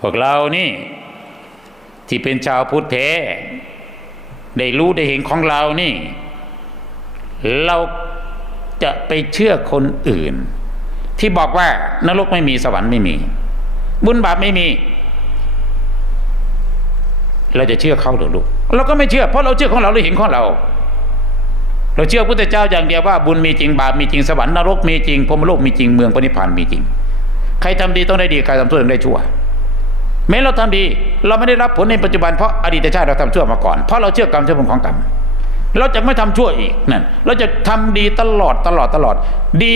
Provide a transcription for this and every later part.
พวกเรานี่ ที่เป็นชาวพุทธแท้ได้รู้ได้เห็นของเรานี่ เราจะไปเชื่อคนอื่น ที่บอกว่านรกไม่มีสวรรค์ไม่มี บุญบาปไม่มี เราจะเชื่อเขาหรือลูกเราก็ไม่เชื่อเพราะเราเชื่อของเราเราเห็นของเรา เราเชื่อพุทธเจ้าอย่างเดียวว่า บุญมีจริงบาปมีจริงสวรรค์นรกมีจริงพรหมโลกมีจริงเมืองพระนิพพานมีจริง ใครทำดีต้องได้ดีใครทำชั่วต้องได้ชั่ว แม้เราทำดี เราไม่ได้รับผลในปัจจุบันเพราะอดีตชาติเราทำชั่วมาก่อน เพราะเราเชื่อกรรมเชื่อผลของกรรมเราจะไม่ทำชั่วอีกนั่นเราจะทำดีตลอดตลอดตลอด ดี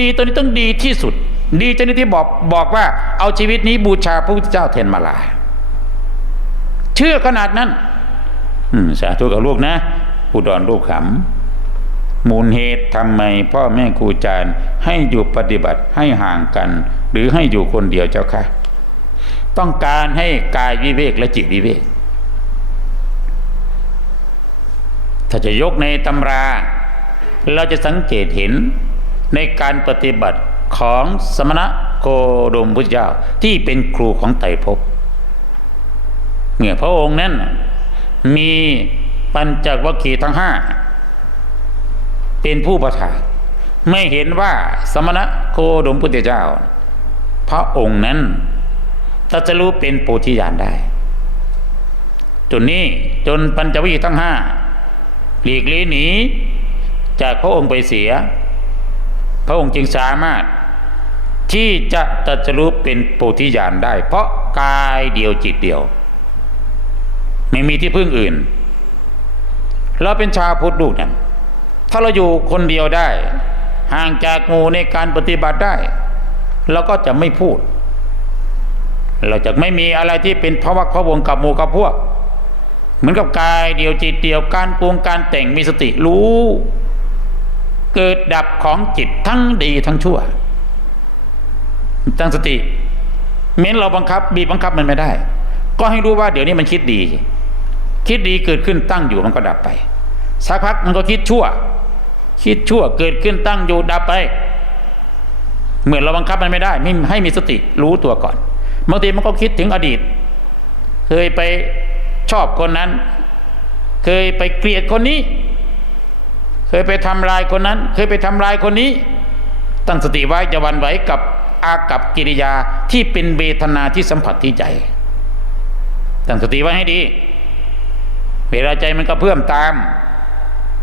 ดีตัวนี้ต้องดีที่สุด ดีจนที่บอกบอกว่า เอาชีวิตนี้บูชาพระพุทธเจ้าแทนมาลา เชื่อขนาดนั้นอืมสาธุกับลูกนะอุดรลูกขำมูลเหตุทำไมพ่อแม่ครูอาจารย์ให้อยู่ปฏิบัติให้ห่างกัน หรือให้อยู่คนเดียวเจ้าค่ะ ต้องการให้กายวิเวกและจิตวิเวก ถ้าจะยกในตำรา เราจะสังเกตเห็นในการปฏิบัติของสมณะโคดมพุทธเจ้าที่เป็นครูของไตรภพเมื่อพระองค์นั้นมีปัญจวัคคีย์ทั้งห้าเป็นผู้ประทานไม่เห็นว่าสมณะโคดมพุทธเจ้า พระองค์นั้น ตัสรู้เป็นโพธิญาณได้จนนี้จนปัญจวัคคีย์ทั้งห้าหลีกเลี่ยหนีจากพระองค์ไปเสีย พระองค์จึงสามารถ ที่จะตรัสรู้เป็นโพธิญาณได้ เพราะกายเดียวจิตเดียว ไม่มีที่พึ่งอื่น เราเป็นชาวพุทธลูกนี่ยถ้าเราอยู่คนเดียวได้ ห่างจากหมู่ในการปฏิบัติได้ เราก็จะไม่พูด เราจะไม่มีอะไรที่เป็นพระวักพระวงกับหมู่กับพวก เหมือนกับกายเดียวจิตเดียวการปรุงการแต่งมีสติรู้ เกิดดับของจิตทั้งดีทั้งชั่ว ตั้งสติ เม้นเราบังคับบีบบังคับมันไม่ได้ ก็ให้รู้ว่าเดี๋ยวนี้มันคิดดี คิดดีเกิดขึ้นตั้งอยู่มันก็ดับไปสักพักมันก็คิดชั่ว คิดชั่วเกิดขึ้นตั้งอยู่ดับไป เหมือนเราบังคับมันไม่ได้ ไม่ให้มีสติรู้ตัวก่อน บางทีมันก็คิดถึงอดีต เคยไปชอบคนนั้น เคยไปเกลียดคนนี้ เคยไปทำลายคนนั้น เคยไปทำลายคนนี้ ตั้งสติไว้จะวันไหวกับอากับกิริยาที่เป็นเวทนาที่สัมผัสที่ใจ ตั้งสติไว้ให้ดี เวลาใจมันกระเพื่มตาม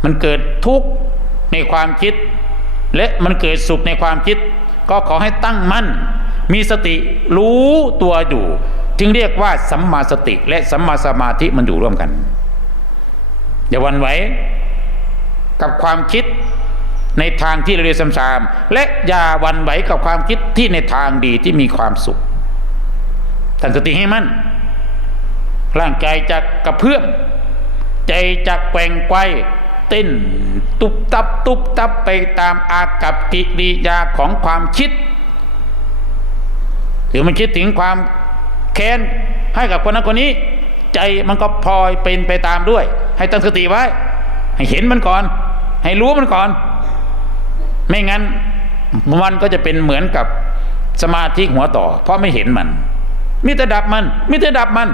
มันเกิดทุกข์ในความคิด และมันเกิดสุขในความคิด ก็ขอให้ตั้งมั่น มีสติรู้ตัวอยู่ จึงเรียกว่าสัมมาสติ และสัมมาสมาธิมันอยู่ร่วมกัน อย่าวันไหวกับความคิดในทางที่เรียซ้ำๆและอย่าวันไหวกับความคิดที่ในทางดีที่มีความสุขตั้งสติให้มั่นร่างกายจะกระเพื่อมใจจะแกว่งไกวเต้นตุบตับตุบตับไปตามอากับกิริยาของความคิด รือมันคิดถึงความแค้นให้กับคนนั้นคนนี้ ใจมันก็พลอยเป็นไปตามด้วย ให้ตั้งสติไว้ ให้เห็นมันก่อน ให้รู้มันก่อน ไม่งั้นมันก็จะเป็นเหมือนกับสมาธิหัวต่อ เพราะไม่เห็นมันมิแต่ดับมันมิแต่ดับมัน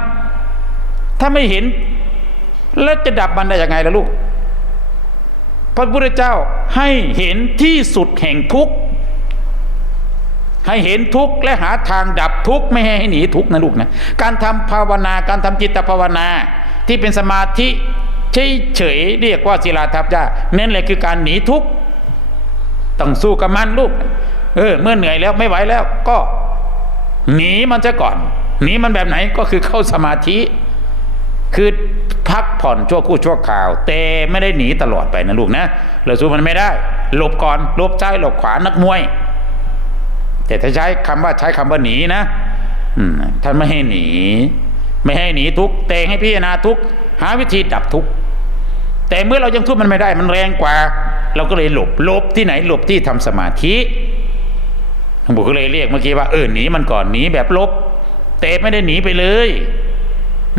ถ้าไม่เห็น แล้วจะดับมันได้ยังไงล่ะลูกพระพุทธเจ้าให้เห็นที่สุดแห่งทุกข์ ให้เห็นทุกข์และหาทางดับทุกข์ไม่ให้หนีทุกข์นะลูกนะการทำภาวนาการทำจิตภาวนาที่เป็นสมาธิเฉยๆเรียกว่าศิลาทับยานั่นแหละคือการหนีทุกข์ต้องสู้กับมันลูก เออ เมื่อเหนื่อยแล้วไม่ไหวแล้วก็ หนีมันซะก่อน หนีมันแบบไหนก็คือเข้าสมาธิ คือพักผ่อนชั่วคู่ชั่วข่าว แต่ไม่ได้หนีตลอดไปนะลูกนะเราสู้มันไม่ได้ หลบก่อนหลบซ้ายหลบขวานักมวย แต่ถ้าใช้คำว่าใช้คำว่าหนีนะท่านไม่ให้หนี ไม่ให้หนีทุกแต่ให้พิจารณาทุกหาวิธีดับทุกแต่เมื่อเรายังสู้มันไม่ได้มันแรงกว่า เราก็เลยหลบหลบที่ไหนหลบที่ทำสมาธิหลวงปู่ก็เลยเรียกเมื่อกี้ว่าเออหนีมันก่อนหนีแบบหลบแต่ไม่ได้หนีไปเลย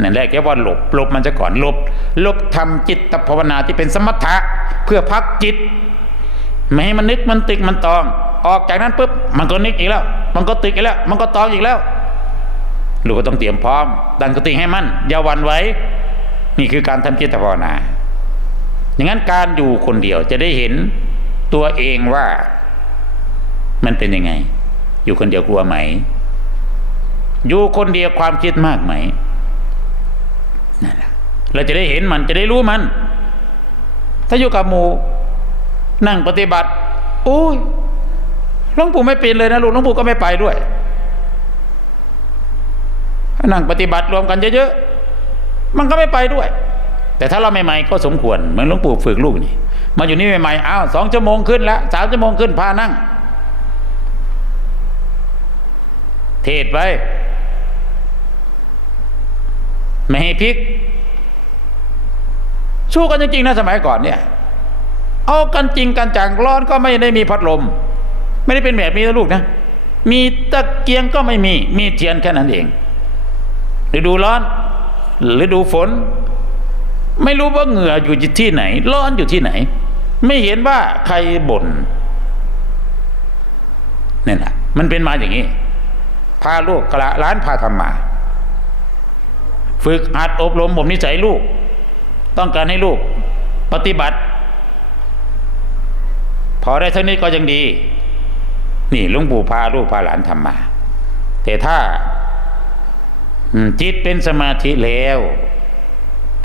นั่นแรกแค่ว่าหลบหลบมันจะก่อนหลบหลบทำจิตภาวนาที่เป็นสมถะเพื่อพักจิต ไม่ให้มันนึกมันติกมันตอง ออกจากนั้นปุ๊บมันก็นึกอีกแล้ว มันก็ติกอีกแล้ว มันก็ตองอีกแล้ว ลูกก็ต้องเตรียมพร้อมตั้งสติให้มั่นอย่าหวันไหว้ นี่คือการทำจิตภาวนาอย่างนั้นการอยู่คนเดียวจะได้เห็นตัวเองว่ามันเป็นยังไง อยู่คนเดียวกลัวไหม อยู่คนเดียวความคิดมากไหมนั่นแหละเราจะได้เห็นมันจะได้รู้มัน ถ้าอยู่กับหมูนั่งปฏิบัติโอ้ย หลวงปู่ไม่เป็นเลยนะลูกหลวงปู่ก็ไม่ไปด้วยนั่งปฏิบัติรวมกันเยอะๆมันก็ไม่ไปด้วย แต่ถ้าเราใหม่ๆก็สมควรเหมือนหลวงปู่ฝึกลูกนี่มาอยู่นี่ใหม่ๆอ้าวสองชั่วโมงขึ้นแล้วสามชั่วโมงขึ้นพานั่ง เทศไปไม่ให้พิก สู้กันจริงๆนะสมัยก่อนเนี่ย เอากันจริงกันจังร้อนก็ไม่ได้มีพัดลม ไม่ได้เป็นแบบนี้นะลูกนะ มีตะเกียงก็ไม่มี มีเทียนแค่นั้นเองฤดูร้อนฤดูฝน ไม่รู้ว่าเหงื่ออยู่ที่ไหน ร้อนอยู่ที่ไหน ไม่เห็นว่าใครบน่นนี่นแหละมันเป็นมาอย่างนี้ พาลูกกระล้านพาทำมา ฝึกหัดอบรมบ่มนิสัยลูก ต้องการให้ลูกปฏิบัติ พอได้เท่านี้ก็ยังดี นี่หลุงปู่พาลูกพาหลานทำมา แต่ถ้าจิตเป็นสมาธิแล้ว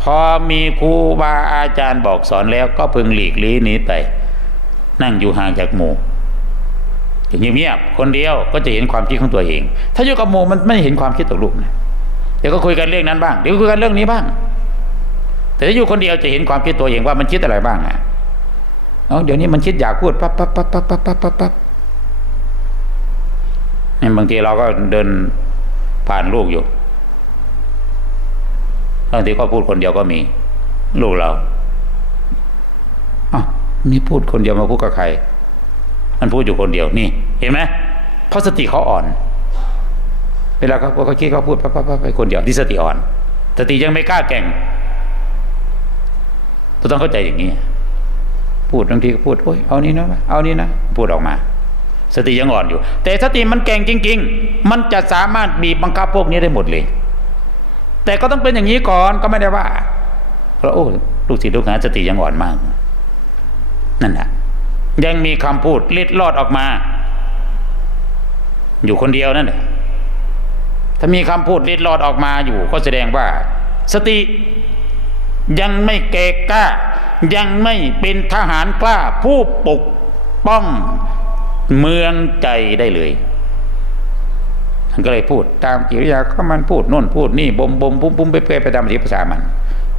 พอมีครูบาอาจารย์บอกสอนแล้วก็พึงหลีกลี่หนีไป นั่งอยู่ห่างจากหมู่อยู่เงียบๆคนเดียวก็จะเห็นความคิดของตัวเอง ถ้าอยู่กับหมู่มันไม่เห็นความคิดตัวลูกนะเดี๋ยวก็คุยกันเรื่องนั้นบ้างเดี๋ยวก็คุยกันเรื่องนี้บ้าง แต่ถ้าอยู่คนเดียวจะเห็นความคิดตัวเองว่ามันคิดอะไรบ้างอะเดี๋ยวนี้มันคิดอยากพูดปั๊บปั๊บปั๊บปั๊บปั๊บปั๊บปั๊บ บางทีเราก็เดินผ่านลูกอยู่บางทีก็พูดคนเดียวก็มี ลูกเราอ๋อนี่พูดคนเดียวมาพูดกับใคร มันพูดอยู่คนเดียวนี่ เห็นไหมเพราะสติเขาอ่อน เวลาเขาเขาคิดเขาพูดปั๊บปั๊บปั๊บไปคนเดียวที่สติอ่อน สติยังไม่กล้าแก่งต้องเข้าใจอย่างนี้ พูดบางทีก็พูดโอ้ยเอานี้นะเอานี้นะพูดออกมา สติยังอ่อนอยู่ แต่สติมันแก่งจริง ๆ มันจะสามารถบีบบังคับพวกนี้ได้หมดเลย แต่ก็ต้องเป็นอย่างนี้ก่อนก็ไม่ได้ว่าเพราะโอ้ลูกศิษย์ลูกหาสติยังอ่อนมาก นั่นแหละยังมีคำพูดเล็ดลอดออกมา อยู่คนเดียวนั่นแหละถ้ามีคำพูดเล็ดลอดออกมาอยู่ ก็แสดงว่า สติยังไม่เกกล้า ยังไม่เป็นทหารกล้าผู้ปกป้อง เมืองใจได้เลยมันก็เลยพูดตามกิริยาก็มันพูดน่นพูดนี่บ่มบ่มปุ้มปุ้มไปเปไปตามภาษามัน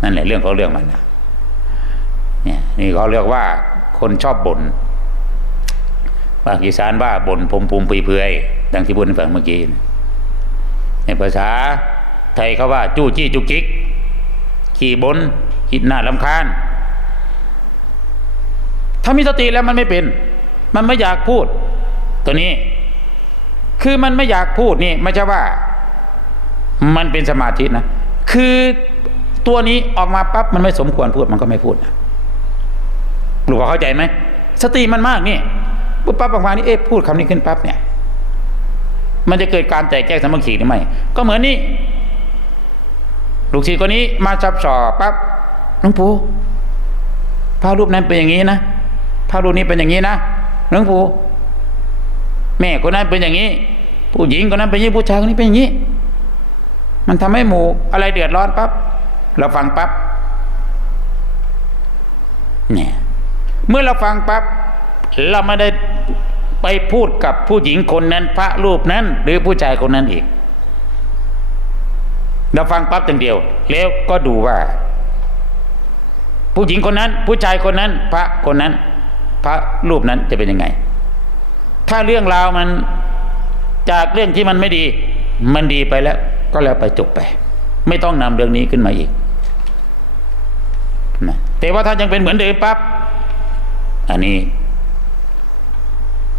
นั่นแหละเรื่องของเรื่องมันนะเนี่ยนี่เขาเรียกว่าคนชอบบ่นภาคอีสานว่าบ่นพมภูมิปุยเพือยดังที่พูดในฝั่งเมื่อกี้ในภาษาไทยเขาว่า จู้จี้จุกจิก ขี่บนหิดหน้าลำคาญ ถ้ามีสติแล้วมันไม่เป็น มันไม่อยากพูด ตัวนี้ คือมันไม่อยากพูดนี่ไม่ใช่ว่า มันเป็นสมาธินะคือตัวนี้ออกมาปั๊บมันไม่สมควรพูดมันก็ไม่พูดนะลูกเข้าใจไหมสติมันมากนี่ปุ๊บปั๊บออกมานี่เอ๊ะพูดคำนี้ขึ้นปั๊บเนี่ย มันจะเกิดการแตกแยกสามัคคีหรือไม่ก็เหมือนนี่ลูกศิษย์คนนี้มาจับสอบปั๊บหลวงปู่พระรูปนั้นเป็นอย่างนี้นะพระรูปนี้เป็นอย่างนี้นะ หลวงปู่แม่คนนั้นเป็นอย่างนี้ ผู้หญิงคนนั้นเป็นอย่างนี้ผู้ชายคนนี้เป็นอย่างนี้ มันทำให้หมู่อะไรเดือดร้อนปั๊บเราฟังปั๊บเนี่ยเมื่อเราฟังปั๊บเราไม่ได้ไปพูดกับผู้หญิงคนนั้น พระรูปนั้น หรือผู้ชายคนนั้นอีกเราฟังปั๊บอย่างเดียว แล้วก็ดูว่า ผู้หญิงคนนั้น ผู้ชายคนนั้น พระคนนั้น ระรูปนั้นจะเป็นยังไง ถ้าเรื่องราวมันจากเรื่องที่มันไม่ดี มันดีไปแล้ว ก็แล้วไปจบไป ไม่ต้องนำเรื่องนี้ขึ้นมาอีกนะแต่ว่าถ้ายังเป็นเหมือนเดิมปั๊บอันนี้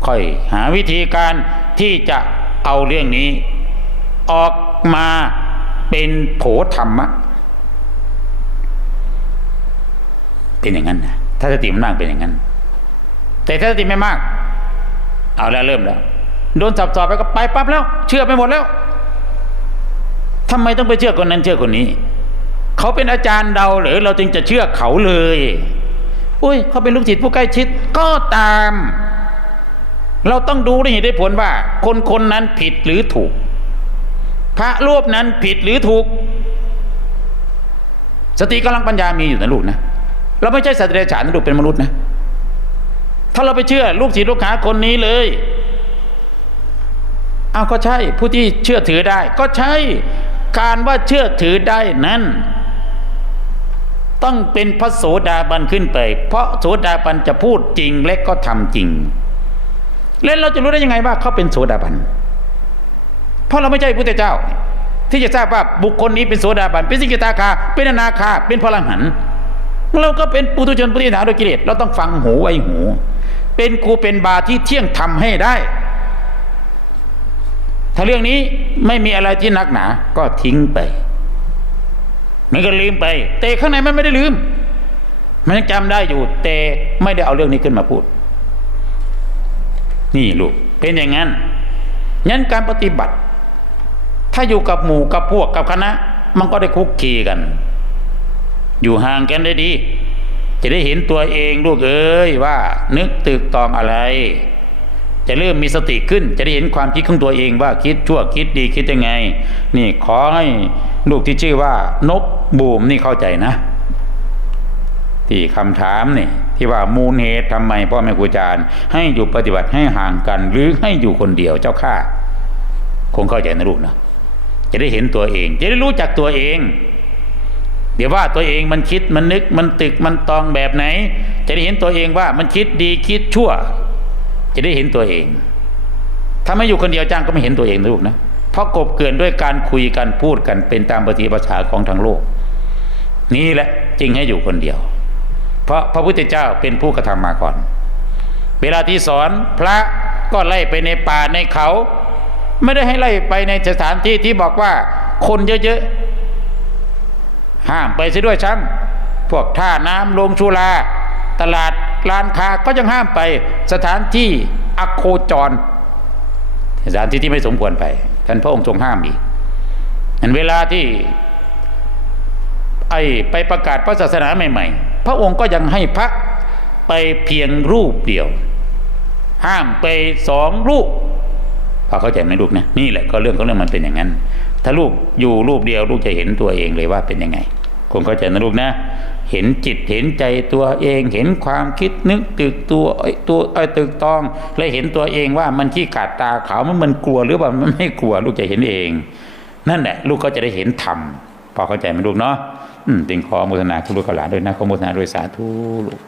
ค่อยหาวิธีการที่จะเอาเรื่องนี้ ออกมาเป็นโผธรรมะ เป็นอย่างนั้นนะถ้าสติมันมากเป็นอย่างนั้น แต่ถ้าสติไม่มาก เอาแล้วเริ่มแล้วโดนจับจอบไปก็ไปปั๊บแล้ว เชื่อไปหมดแล้วทำไมต้องไปเชื่อคนนั้นเชื่อคนนี้ เขาเป็นอาจารย์เราหรือเราจึงจะเชื่อเขาเลยอุ้ยเขาเป็นลูกศิษย์ผู้ใกล้ชิดก็ตาม เราต้องดูได้เหตุได้ผลว่า คนคนนั้นผิดหรือถูก พระรูปนั้นผิดหรือถูก สติกำลังปัญญามีอยู่นะลูกนะ เราไม่ใช่สัตว์เดรัจฉานนะลูกเป็นมนุษย์นะ ถ้าเราไปเชื่อลูกศิษย์ลูกหาคนนี้เลยเอาก็ใช่ ผู้ที่เชื่อถือได้ ก็ใช่การว่าเชื่อถือได้นั้น ต้องเป็นพระโสดาบันขึ้นไป เพราะโสดาบันจะพูดจริงและก็ทำจริง แล้วเราจะรู้ได้ยังไงว่าเขาเป็นโสดาบันเพราะเราไม่ใช่พุทธเจ้า ที่จะทราบว่าบุคคลนี้เป็นโสดาบันเป็นสิกขาคา เป็นอนาคาเป็นพลังหันเราก็เป็นปุถุชนปุถุชนโดยกิเลสเราต้องฟังหูไว้หู เป็นครูเป็นบาที่เที่ยงทำให้ได้ ถ้าเรื่องนี้ไม่มีอะไรที่นักหนา ก็ทิ้งไป มันก็ลืมไป แต่ข้างในมันไม่ได้ลืม มันยังจำได้อยู่แต่ไม่ได้เอาเรื่องนี้ขึ้นมาพูด นี่ลูก เป็นอย่างนั้นงั้นการปฏิบัติ ถ้าอยู่กับหมู่กับพวกกับคณะ มันก็ได้คุกคีกัน อยู่ห่างกันได้ดี จะได้เห็นตัวเองลูกเอ้ยว่านึกตึกตองอะไร จะเริ่มมีสติขึ้น จะได้เห็นความคิดของตัวเองว่าคิดชั่วคิดดีคิดยังไง นี่ขอให้ลูกที่ชื่อว่านบบูมนี่เข้าใจนะ ที่คำถามนี่ที่ว่ามูลเหตุทำไมพ่อแม่ครูอาจารย์ ให้อยู่ปฏิบัติให้ห่างกัน หรือให้อยู่คนเดียวเจ้าข้าคงเข้าใจนะลูกนะจะได้เห็นตัวเอง จะได้รู้จักตัวเอง เดี๋ยวว่าตัวเองมันคิดมันนึกมันตึกมันตองแบบไหน จะได้เห็นตัวเองว่ามันคิดดีคิดชั่ว จะได้เห็นตัวเอง ถ้าไม่อยู่คนเดียวจ้างก็ไม่เห็นตัวเองนะลูกนะเพราะกบเกินด้วยการคุยกันพูดกันเป็นตามปฏิภาษาของทางโลก นี่แหละจึงให้อยู่คนเดียว เพราะพระพุทธเจ้าเป็นผู้กระทำมาก่อน เวลาที่สอนพระก็ไล่ไปในป่าในเขา ไม่ได้ให้ไล่ไปในสถานที่ที่บอกว่าคนเยอะๆ ห้ามไปเสียด้วยซ้ำพวกท่าน้ำโรงชุลา ตลาดร้านค้าก็ยังห้ามไปสถานที่อโคจร สถานที่ที่ไม่สมควรไป ท่านพระองค์ทรงห้ามอีกอันเวลาที่ไอไปประกาศพระศาสนาใหม่ ๆ พระองค์ก็ยังให้พระไปเพียงรูปเดียว ห้ามไปสองรูป พอเข้าใจไหมลูกนะนี่แหละก็เรื่องของเรื่องมันเป็นอย่างนั้น ถ้าลูกอยู่รูปเดียวลูกจะเห็นตัวเองเลยว่าเป็นยังไงคงเข้าใจนะลูกนะ เห็นจิตเห็นใจตัวเองเห็นความคิดนึกตึกตัวไอ้ตัวไอ้ตึกตอง และเห็นตัวเองว่ามันขี้ขาดตาขาวมันมันกลัวหรือว่ามันไม่กลัวลูกจะเห็นเอง นั่นแหละลูกก็จะได้เห็นธรรมพอเข้าใจไหมลูกเนาะอืมติงขอโมทนาคุณลูกกับหลานด้วยนะขอโมทนาด้วยสาธุลูก